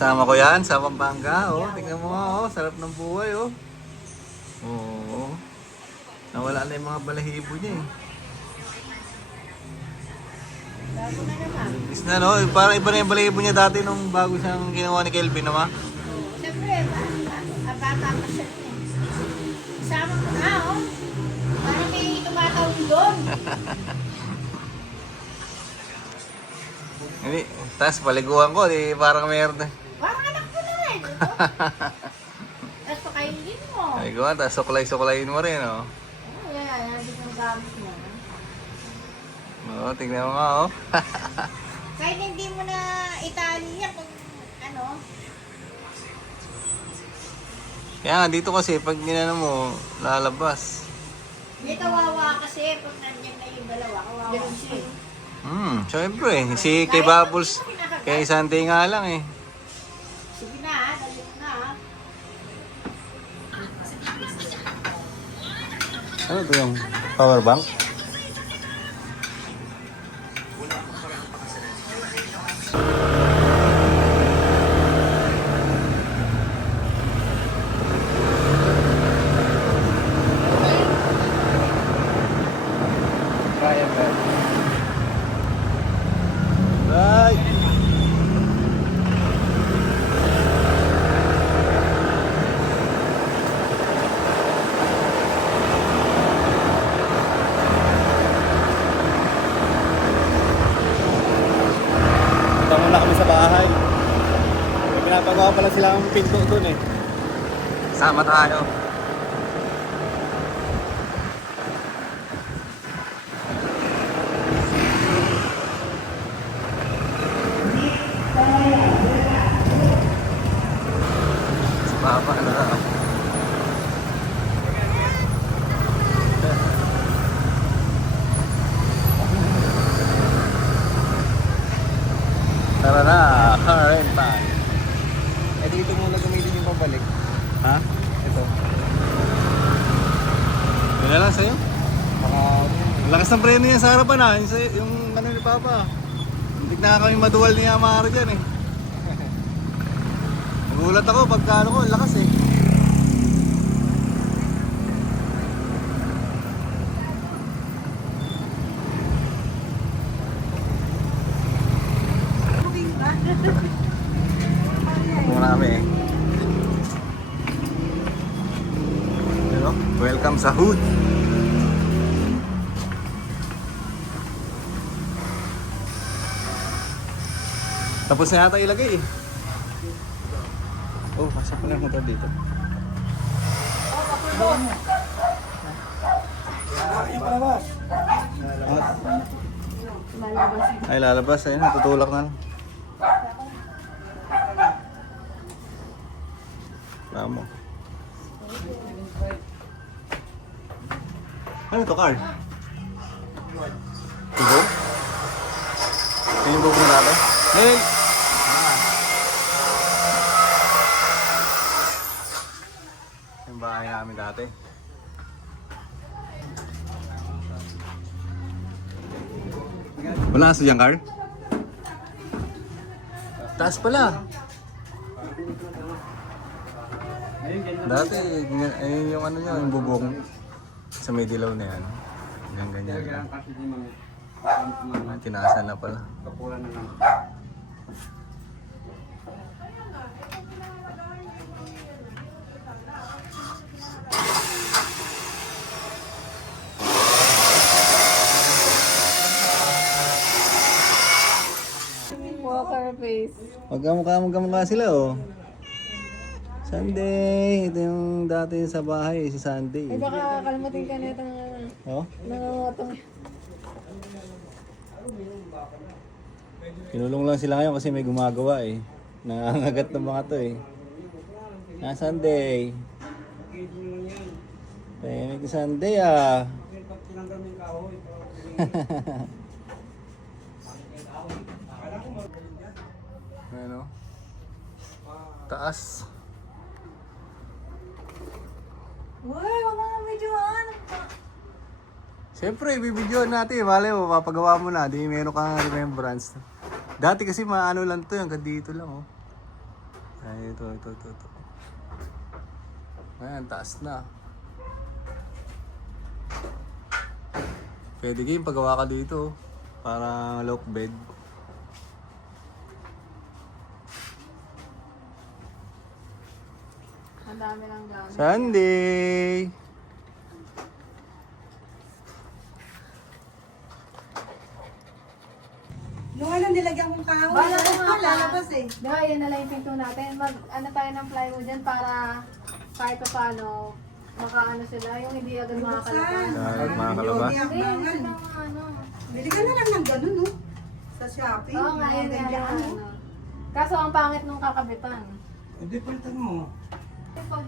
Kasama ko yan sa Pampanga. Oh, tingnan mo nga, oh. Sarap ng buhay, oh. Oo. Nawala na yung mga balahibo niya, eh. Bago na naman. Is na, no? Parang iba na yung balahibo niya dati nung bago siyang ginawa ni Kelvin, naman. Siyempre, bata pa siya eh. Isama ko na, oh. Parang may tumatawag doon. Hindi. Tapos paliguan ko, di parang meron na. Parang anak ko na rin. Ito. Tapos pakainin mo. Paliguan, tapos suklay-suklayin mo rin, oh. Yan. Hindi kong gamit mo. Oo, tingnan mo nga, oh. Kahit hindi mo na itali yan kung ano. Kaya nga, dito kasi, pag ginano mo, lalabas. May kawawa kasi pag nandiyan na yung dalawa. Kawawa siya. Syempre, si kay Bubbles, kay Sunday nga lang, eh. Sige na, dali mo na. Ano ito yung power bank? Right. Punta muna kami sa bahay. May pinapagawa pala silang pinto dun, eh. Sama tayo. Baba na. Tara na, current time. Eh dito muna gamitin yung pabalik. Ha? Ito. Yun na lang sa'yo. Lakas ng preno yan sa harapan, ha? Yung ano ni Papa. Hindi na kami maduwal ni Amaro dyan, eh. Nagulat ako pagka ano ko, lakas, eh. Muna kami, eh. Hello? Welcome sa hood. Tapos na yata ilagay, eh. Oh, pasok pala yung motor dito. Ay, lalabas. Ayun, natutulak na lang. Tama. Ano to, car? Tigo? Ano yung bubong natin? Ngayon! Yung bahay namin dati. Wala sa dyan, car? Taas pala. Dati, ayun yung ano nyo, yung bubong sa may dilaw na yan. Ganyan. Tinaasan na pala. Walker face. Magkamukha sila, oh. Sunday, ito yung dati sa bahay, si Sunday. Ay baka kalmatin ka na itong Oh? nangangotong. Kinulong lang sila ngayon kasi may gumagawa, eh. Nangangagat ng mga to, eh. Na Sunday. May Sunday, ah. Ano? Taas. Uy, wag mo na videoan. Siyempre, ibibidyoan natin. Malay mo, mapagawa mo na. Di meron kang remembrance. Dati kasi maano lang to, hanggang dito lang, oh. Ay, ito. Ayan, taas na. Pwede game, paggawa ka dito. Parang lock bed. Ang dami ng gamit. Sunday! Nung ano nilagyan kong kahoy, Bala ko nga pala. lalabas eh. Diba, yan na lang yung pinto natin. Ano tayo ng plywood dyan para kahit pa paano, makaano sila, yung hindi agad makakalabas. Kahit makakalabas. Hindi, Hindi, akbangan. hindi lang ano. Bili ka na lang ng ganun, no? Sa Shopee. Oo nga, yun nga ganyan, lang, no? ano. Kaso ang pangit nung kakabitan. Hindi, palitan mo. Pag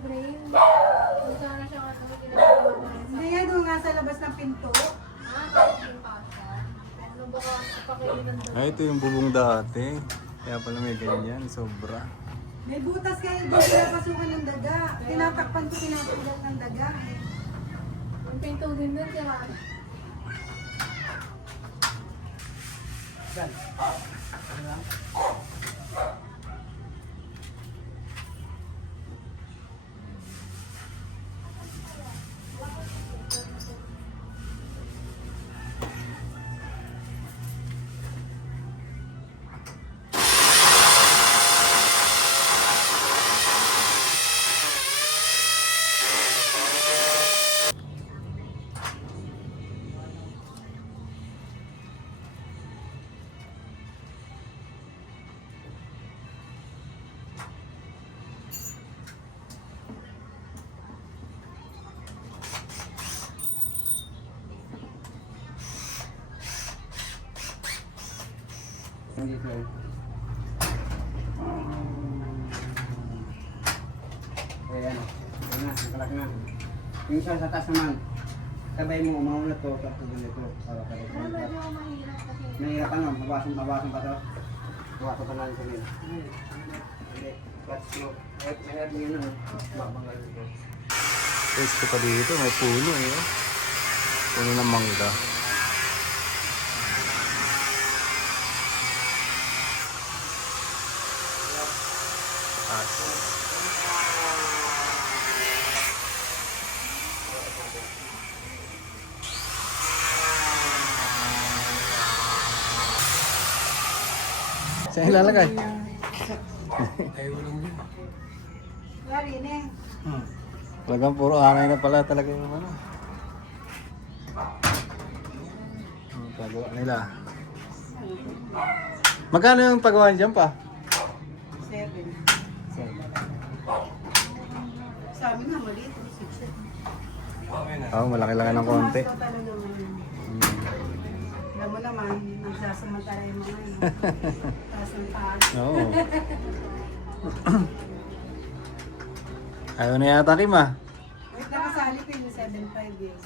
brain, kung sana siya ano, ginagawa Hindi yan, doon nga sa labas ng pinto. kahit yung pasa. Ano ba ka pakilig ng Ay, ito yung bubong dati. Kaya pala may ganyan, sobra. May butas kayo doon pinapasukan ng daga. Tinatakpan ko, tinatulog ng daga. Yung pinto din doon, kaya Hindi ko. Ayan. Ayan na, nakalak na. Yung isa sa taas naman. Sabay mo, mauna to, tapos ganito. Para ka rin. medyo mahirap kasi. Mahirap ano, mabasan pa to. Mabasan pa natin kanina. Hindi, that's slow. Mahirap mo yun ano. Babanggal dito. Pwesto pa dito, may puno eh. Oh. Puno ng mangga. Saan ilalagay? Lari, Neng. Talagang puro angay na pala talaga yung ano. Ang pagawa nila. Magkano yung pagawa dyan pa? 7. Sa amin nga, maliit. 6. Oo, malaki lang ng konti. Tumaas ka talaga naman. Alam mo naman, nagsasamantala yung mga yun. Taas ng taas. Oo. Ayaw na yata Kim ah. Wait, nakasali ko yung 7.5 eh.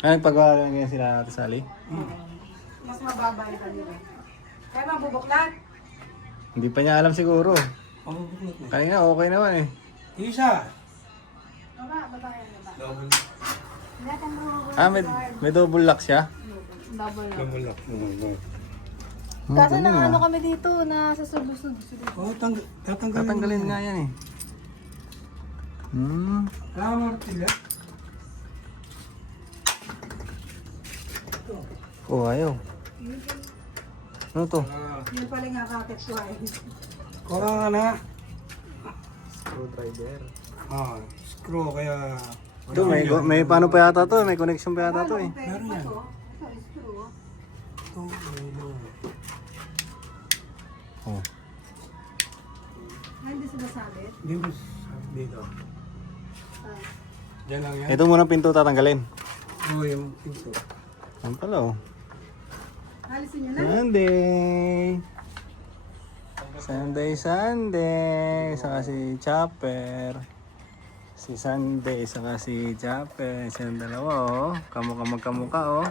Ano nagpagawa lang ngayon sila Ate Sally? Mas mababa yung kanila. Kaya mabubuklat. Hindi pa niya alam siguro. Kanina okay naman eh. Isa! Baba yan, baba. Natin mo, Ah, may double lock siya? double lock. Lumulak. Kaso na ano kami dito, na sa sulod-sulod. Oo, tatanggalin. Tatanggalin nga yan eh. Martila. Oh, ayaw. Ano to? Yun pala nga kakit ko ay. Kurang ka na. Screwdriver. Screw kaya... Ito, may paano pa yata to? May connection pa yata to eh. Meron yan. Ito, screw. Oh. Ay, hindi sila sabit. Dito. Diyan lang yan. Ito muna pinto tatanggalin. Oo, yung pinto. Ano pala oh. Alisin nyo na. Sunday. Saka si Chopper. Si Sunday, saka si Chopper. Silang dalawa oh. Kamukha oh.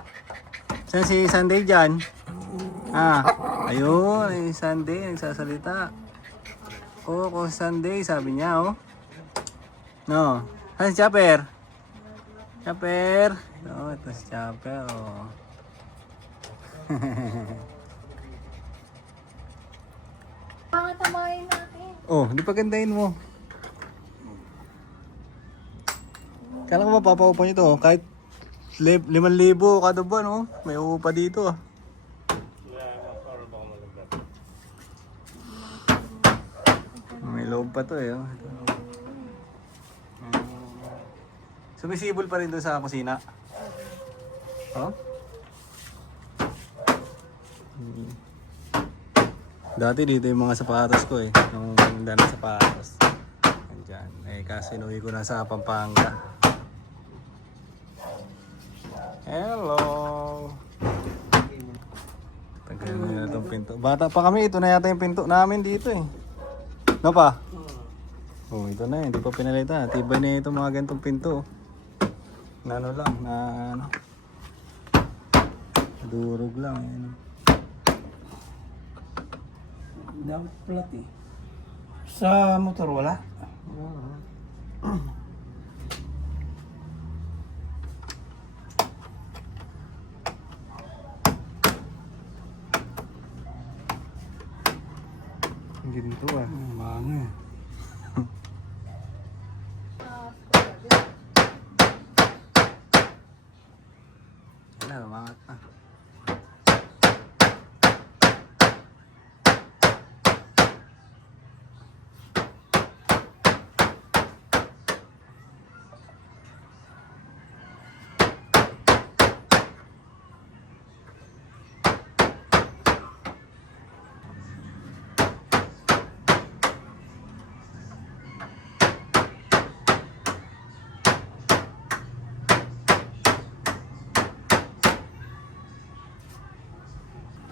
Saan si Sunday dyan? Ayun. Ay, Sunday, nagsasalita. Oo, ko Sunday, sabi niya oh. No. Saan si Chopper? Chopper. Oh, ito si Chopper oh. Pangatamayin natin. Oh, di pa gandahin mo. Kala ko mapapaupa nyo to. Kahit 5,000 kada buwan, oh. May uupa dito, ah. May loob pa to, eh. Oh. Sumisibol pa rin doon sa kusina. Oh? Dati dito yung mga sapatos ko, eh. Yung ganda ng sapatos. Andyan. Eh, kasi inuwi ko na sa Pampanga. Hello! Tagal na itong pinto. Bata pa kami, ito na yata yung pinto namin dito, eh. No pa? Oh, ito na, hindi pa pinalitan. Tibay na ito mga ganitong pinto. Na ano lang, na ano. Durog lang, eh. Dapat plat eh. Sa motor wala? Ginto, ah. Mga. Wala, umangat na.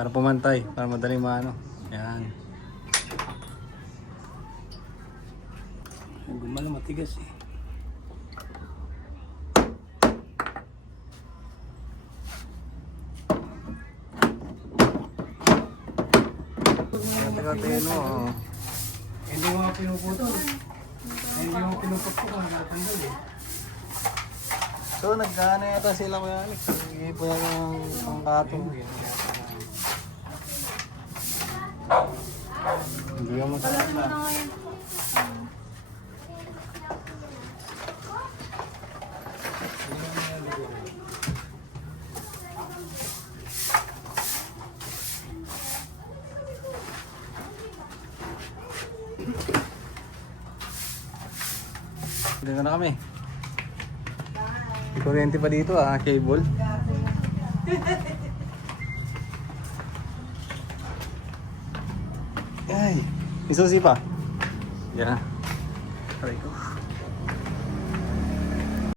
Para pumantay, para madaling maano. Yan. Yung gumala matigas eh. Tingnan-tingnan mo, oh. Hindi mo nga pinuputol. Hindi mo pinuputol kung natanggal eh. So, nagkana yata sila Kuya Alex. Hindi po yan ang pangkatong. Hindi ka masakita. Dito na kami. May kuryente pa dito, ah, cable. Ay, may susi pa. Yan. Aray ko.